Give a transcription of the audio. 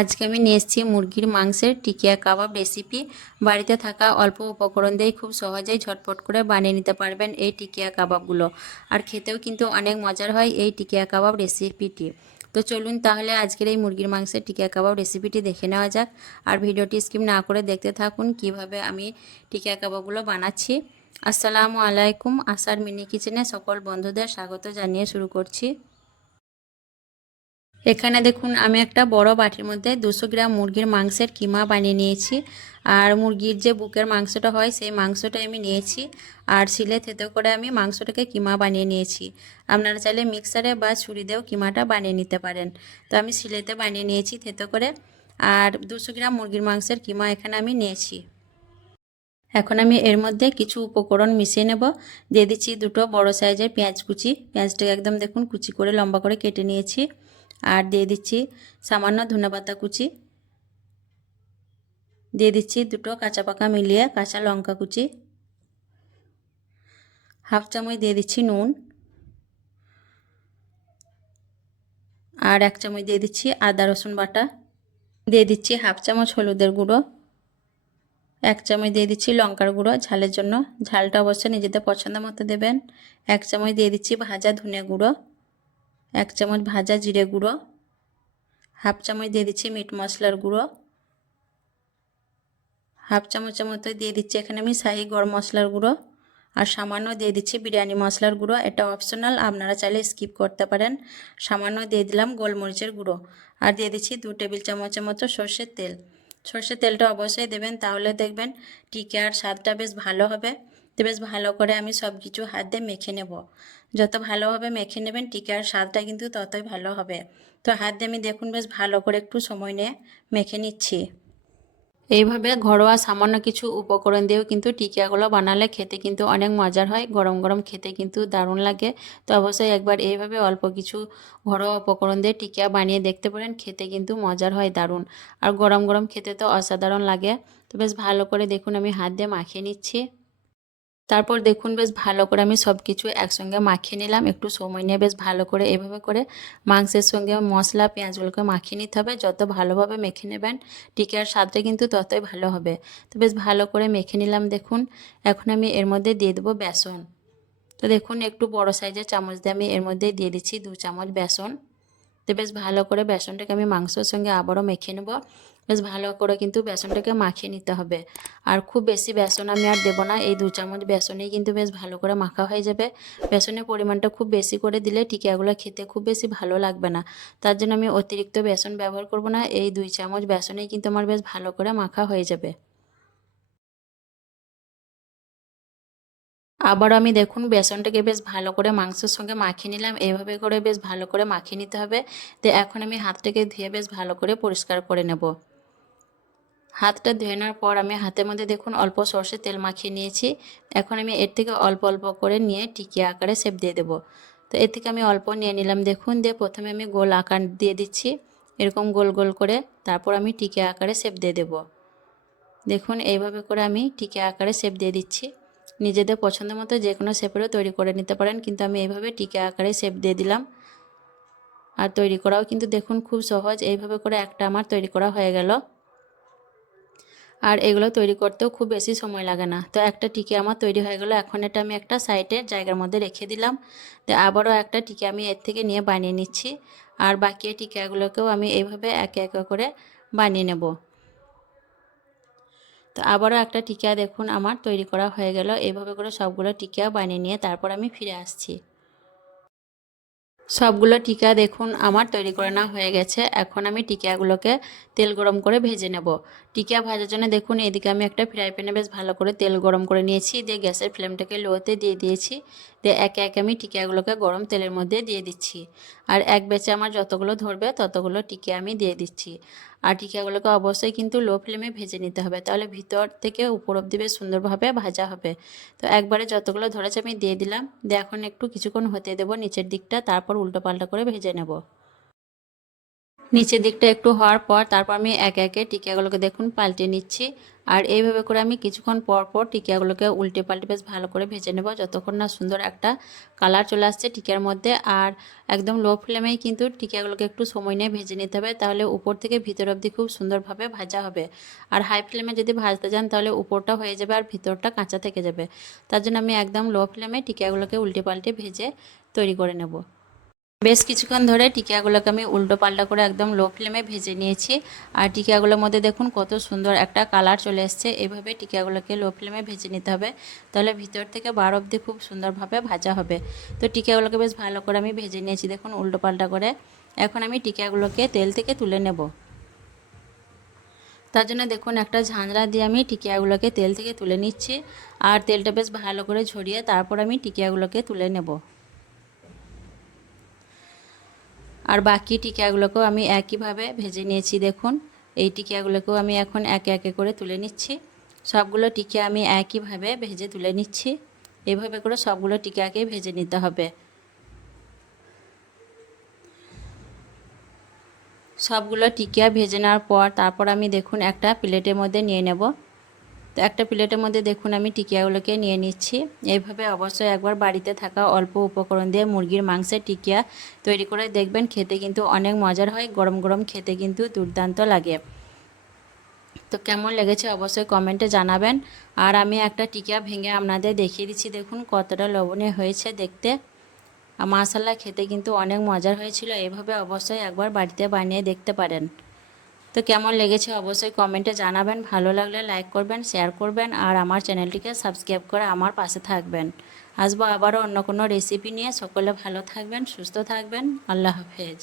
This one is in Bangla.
আজকে আমি নিয়ে এসেছি মুরগির মাংসের টিকিয়া কাবাব রেসিপি। বাড়িতে থাকা অল্প উপকরণ দিয়ে খুব সহজেই ঝটপট করে বানিয়ে নিতে পারবেন এই টিকিয়া কাবাবগুলো। আর খেতেও কিন্তু অনেক মজার হয় এই টিকিয়া কাবাব রেসিপিটি। তো চলুন তাহলে আজকের এই মুরগির মাংসের টিকিয়া কাবাব রেসিপিটি দেখে নেওয়া যাক। আর ভিডিওটি স্কিপ না করে দেখতে থাকুন কিভাবে আমি টিকিয়া কাবাবগুলো বানাচ্ছি। আসসালামু আলাইকুম, আসার মিনি কিচেনে সকল বন্ধুদের স্বাগত জানিয়ে শুরু করছি। এখানে দেখুন আমি একটা বড় বাটির মধ্যে 200 গ্রাম মুরগির মাংসের কিমা বানিয়ে নিয়েছি। আর মুরগির যে বুকের মাংসটা হয় সেই মাংসটা আমি নিয়েছি। আর শিলে থেতো করে আমি মাংসটাকে কিমা বানিয়ে নিয়েছি। আপনারা চাইলে মিক্সারে বা ছুরি দিয়েও কিমাটা বানিয়ে নিতে পারেন। তো আমি শিলেতে বানিয়ে নিয়েছি থেতো করে। আর 200 গ্রাম মুরগির মাংসের কিমা এখানে আমি নিয়েছি। এখন আমি এর মধ্যে কিছু উপকরণ মিশিয়ে নেব। দিয়ে দিচ্ছি দুটো বড় সাইজের পেঁয়াজ কুচি। পেঁয়াজটাকে একদম দেখুন কুচি করে লম্বা করে কেটে নিয়েছি। আর দিয়ে দিচ্ছি সামান্য ধনেপাতা কুচি। দিয়ে দিচ্ছি দুটো কাঁচা পাকা মিলিয়ে কাঁচা লঙ্কা কুচি। হাফ চামচ দিয়ে দিচ্ছি নুন। আর 1 চামচ দিয়ে দিচ্ছি আদা রসুন বাটা। দিয়ে দিচ্ছি হাফ চামচ হলুদের গুঁড়ো। 1 চামচ দিয়ে দিচ্ছি লঙ্কার গুঁড়ো ঝালের জন্য। ঝালটা অবশ্যই নিজেদের পছন্দ মতো দেবেন। 1 চামচ দিয়ে দিচ্ছি ভাজা ধনে গুঁড়ো। 1 চামচ ভাজা জিরে গুঁড়ো। হাফ চামচ দিয়ে দিচ্ছি মিট মশলার গুঁড়ো। হাফ চামচের মতো দিয়ে দিচ্ছি এখানে আমি শাহি গরম মশলার গুঁড়ো। আর সামান্য দিয়ে দিচ্ছি বিরিয়ানি মশলার গুঁড়ো। এটা অপশনাল, আপনারা চাইলে স্কিপ করতে পারেন। সামান্য দিয়ে দিলাম গোলমরিচের গুঁড়ো। আর দিয়ে দিচ্ছি 2 টেবিল চামচের মতো সর্ষের তেল। সর্ষের তেলটা অবশ্যই দেবেন, তাহলে দেখবেন টিকিয়ার স্বাদটা বেশ ভালো হবে। তো বেশ ভালো করে আমি সব কিছু হাত দিয়ে মেখে নেব। যত ভালোভাবে মেখে নেবেন টিকিয়ার স্বাদটা কিন্তু ততই ভালো হবে। তো হাত দিয়ে আমি দেখুন বেশ ভালো করে একটু সময় নিয়ে মেখে নিচ্ছি। এইভাবে ঘরোয়া সামান্য কিছু উপকরণ দিয়েও কিন্তু টিকিয়াগুলো বানালে খেতে কিন্তু অনেক মজার হয়। গরম গরম খেতে কিন্তু দারুণ লাগে। তো অবশ্যই একবার এইভাবে অল্প কিছু ঘরোয়া উপকরণ দিয়ে টিকিয়া বানিয়ে দেখতে পারেন, খেতে কিন্তু মজার হয় দারুণ। আর গরম গরম খেতে তো অসাধারণ লাগে। তো বেশ ভালো করে দেখুন আমি হাত দিয়ে মাখিয়ে নিচ্ছি। তারপর দেখুন বেশ ভালো করে আমি সব কিছু একসঙ্গে মাখিয়ে নিলাম। একটু সময় নিয়ে বেশ ভালো করে এভাবে করে মাংসের সঙ্গে মশলা পেঁয়াজগুলোকে মাখিয়ে নিতে হবে। যত ভালোভাবে মেখে নেবেন টিকিয়ার স্বাদটা কিন্তু ততই ভালো হবে। তো বেশ ভালো করে মেখে নিলাম দেখুন। এখন আমি এর মধ্যে দিয়ে দেবো বেসন। তো দেখুন একটু বড় সাইজের চামচ দিয়ে আমি এর মধ্যে দিয়ে দিচ্ছি 2 চামচ বেসন। তো বেশ ভালো করে বেসনটাকে আমি মাংসের সঙ্গে আবারও মেখে নেব। বেশ ভালো করে কিন্তু বেসনটাকে মাখিয়ে নিতে হবে। আর খুব বেশি বেসন আমি আর দেবো না, এই 2 চামচ বেসনেই কিন্তু বেশ ভালো করে মাখা হয়ে যাবে। বেসনের পরিমাণটা খুব বেশি করে দিলে টিকিয়াগুলো খেতে খুব বেশি ভালো লাগবে না। তার জন্য আমি অতিরিক্ত বেসন ব্যবহার করব না, এই 2 চামচ বেসনেই কিন্তু আমার বেশ ভালো করে মাখা হয়ে যাবে। আবারও আমি দেখুন বেসনটাকে বেশ ভালো করে মাংসের সঙ্গে মাখিয়ে নিলাম। এইভাবে করে বেশ ভালো করে মাখিয়ে নিতে হবে। তো এখন আমি হাতটাকে ধুয়ে বেশ ভালো করে পরিষ্কার করে নেব। হাতটা ধুয়ে নেওয়ার পর আমি হাতের মধ্যে দেখুন অল্প সর্ষের তেল মাখিয়ে নিয়েছি। এখন আমি এর থেকে অল্প অল্প করে নিয়ে টিকিয়া আকারে শেপ দিয়ে দেবো। তো এর থেকে আমি অল্প নিয়ে নিলাম দেখুন। দিয়ে প্রথমে আমি গোল আকার দিয়ে দিচ্ছি, এরকম গোল গোল করে। তারপর আমি টিকিয়া আকারে শেপ দিয়ে দেবো। দেখুন এইভাবে করে আমি টিকিয়া আকারে শেপ দিয়ে দিচ্ছি। নিজেদের পছন্দ মতো যে কোনো শেপেরও তৈরি করে নিতে পারেন, কিন্তু আমি এইভাবে টিকিয়া আকারে শেপ দিয়ে দিলাম। আর তৈরি করাও কিন্তু দেখুন খুব সহজ। এইভাবে করে একটা আমার তৈরি করা হয়ে গেল। আর এগুলো তৈরি করতেও খুব বেশি সময় লাগে না। তো একটা টিকিয়া আমার তৈরি হয়ে গেল। এখন এটা আমি একটা সাইডের জায়গার মধ্যে রেখে দিলাম। তো আবারও একটা টিকিয়া আমি এর থেকে নিয়ে বানিয়ে নিচ্ছি। আর বাকি টিকিয়াগুলোকেও আমি এইভাবে একে একে করে বানিয়ে নেব। তো আবারও একটা টিকিয়া দেখুন আমার তৈরি করা হয়ে গেল। এইভাবে করে সবগুলো টিকিয়া বানিয়ে নিয়ে তারপর আমি ফিরে আসছি। সবগুলো টিকিয়া দেখুন আমার তৈরি করে নেওয়া হয়ে গেছে। এখন আমি টিকিয়াগুলোকে তেল গরম করে ভেজে নেব। টিকিয়া ভাজার জন্য দেখুন এদিকে আমি একটা ফ্রাই প্যানে বেশ ভালো করে তেল গরম করে নিয়েছি। দিয়ে গ্যাসের ফ্লেমটাকে লোতে দিয়ে দিয়েছি। দিয়ে একে একে আমি টিকিয়াগুলোকে গরম তেলের মধ্যে দিয়ে দিচ্ছি। আর এক ব্যাচে আমার যতগুলো ধরবে ততগুলো টিকিয়া আমি দিয়ে দিচ্ছি। আর টিকিয়াগুলোকে অবশ্যই কিন্তু লো ফ্লেমে ভেজে নিতে হবে, তাহলে ভিতর থেকে উপর অব্দি বেশ সুন্দরভাবে ভাজা হবে। তো একবারে যতগুলো ধরেছে আমি দিয়ে দিলাম। দিয়ে এখন একটু কিছুক্ষণ হতে দেবো নিচের দিকটা, তারপর উল্টো পাল্টা করে ভেজে নেব। নিচের দিকটা একটু হওয়ার পর তারপর আমি একে একে টিকিয়াগুলোকে দেখুন পাল্টে নিচ্ছি। আর এইভাবে করে আমি কিছুক্ষণ পর পর টিকিয়াগুলোকে উল্টে পাল্টে বেশ ভালো করে ভেজে নেব, যতক্ষণ না সুন্দর একটা কালার চলে আসছে টিকিয়ার মধ্যে। আর একদম লো ফ্লেমেই কিন্তু টিকিয়াগুলোকে একটু সময় নিয়ে ভেজে নিতে হবে, তাহলে উপর থেকে ভিতর অবধি খুব সুন্দরভাবে ভাজা হবে। আর হাই ফ্লেমে যদি ভাজতে যান তাহলে উপরটা হয়ে যাবে আর ভিতরটা কাঁচা থেকে যাবে। তার জন্য আমি একদম লো ফ্লেমে টিকিয়াগুলোকে উল্টে পাল্টে ভেজে তৈরি করে নেব। বেশ কিছুক্ষণ ধরে টিকিয়াগুলোকে আমি উল্টো পাল্টা করে একদম লো ফ্লেমে ভেজে নিয়েছি। আর টিকিয়াগুলোর মধ্যে দেখুন কত সুন্দর একটা কালার চলে এসছে। এইভাবে টিকিয়াগুলোকে লো ফ্লেমে ভেজে নিতে হবে, তাহলে ভিতর থেকে বার অবধি খুব সুন্দরভাবে ভাজা হবে। তো টিকিয়াগুলোকে বেশ ভালো করে আমি ভেজে নিয়েছি দেখুন উল্টো পাল্টা করে। এখন আমি টিকিয়াগুলোকে তেল থেকে তুলে নেব। তার জন্য দেখুন একটা ঝাঁঝরা দিয়ে আমি টিকিয়াগুলোকে তেল থেকে তুলে নিচ্ছি। আর তেলটা বেশ ভালো করে ঝরিয়ে তারপর আমি টিকিয়াগুলোকে তুলে নেব। আর বাকি টিকিয়াগুলোকেও আমি একইভাবে ভেজে নিয়েছি দেখুন। এই টিকিয়াগুলোকেও আমি এখন একে একে করে তুলে নিচ্ছি। সবগুলো টিকিয়া আমি একইভাবে ভেজে তুলে নিচ্ছি। এইভাবে করে সবগুলো টিকিয়াকে ভেজে নিতে হবে। সবগুলো টিকিয়া ভেজে নেওয়ার পর তারপর আমি দেখুন একটা প্লেটের মধ্যে নিয়ে নেব। তো একটা প্লেটের মধ্যে দেখুন আমি টিকিয়াগুলোকে নিয়ে নিচ্ছি। এইভাবে অবশ্যই একবার বাড়িতে থাকা অল্প উপকরণ দিয়ে মুরগির মাংসের টিকিয়া তৈরি করে দেখবেন, খেতে কিন্তু অনেক মজার হয়। গরম গরম খেতে কিন্তু দুর্দান্ত লাগে। তো কেমন লেগেছে অবশ্যই কমেন্টে জানাবেন। আর আমি একটা টিকিয়া ভেঙে আপনাদের দেখিয়ে দিচ্ছি দেখুন কতটা লবণীয় হয়েছে দেখতে। আর মাশাআল্লাহ খেতে কিন্তু অনেক মজার হয়েছিল। এভাবে অবশ্যই একবার বাড়িতে বানিয়ে দেখতে পারেন। তো কেমন লেগেছে অবশ্যই কমেন্টে জানাবেন। ভালো লাগলে লাইক করবেন, শেয়ার করবেন আর আমার চ্যানেলটিকে সাবস্ক্রাইব করে আমার পাশে থাকবেন। আসবো আবারও অন্য কোনো রেসিপি নিয়ে। সকলে ভালো থাকবেন, সুস্থ থাকবেন। আল্লাহ হাফেজ।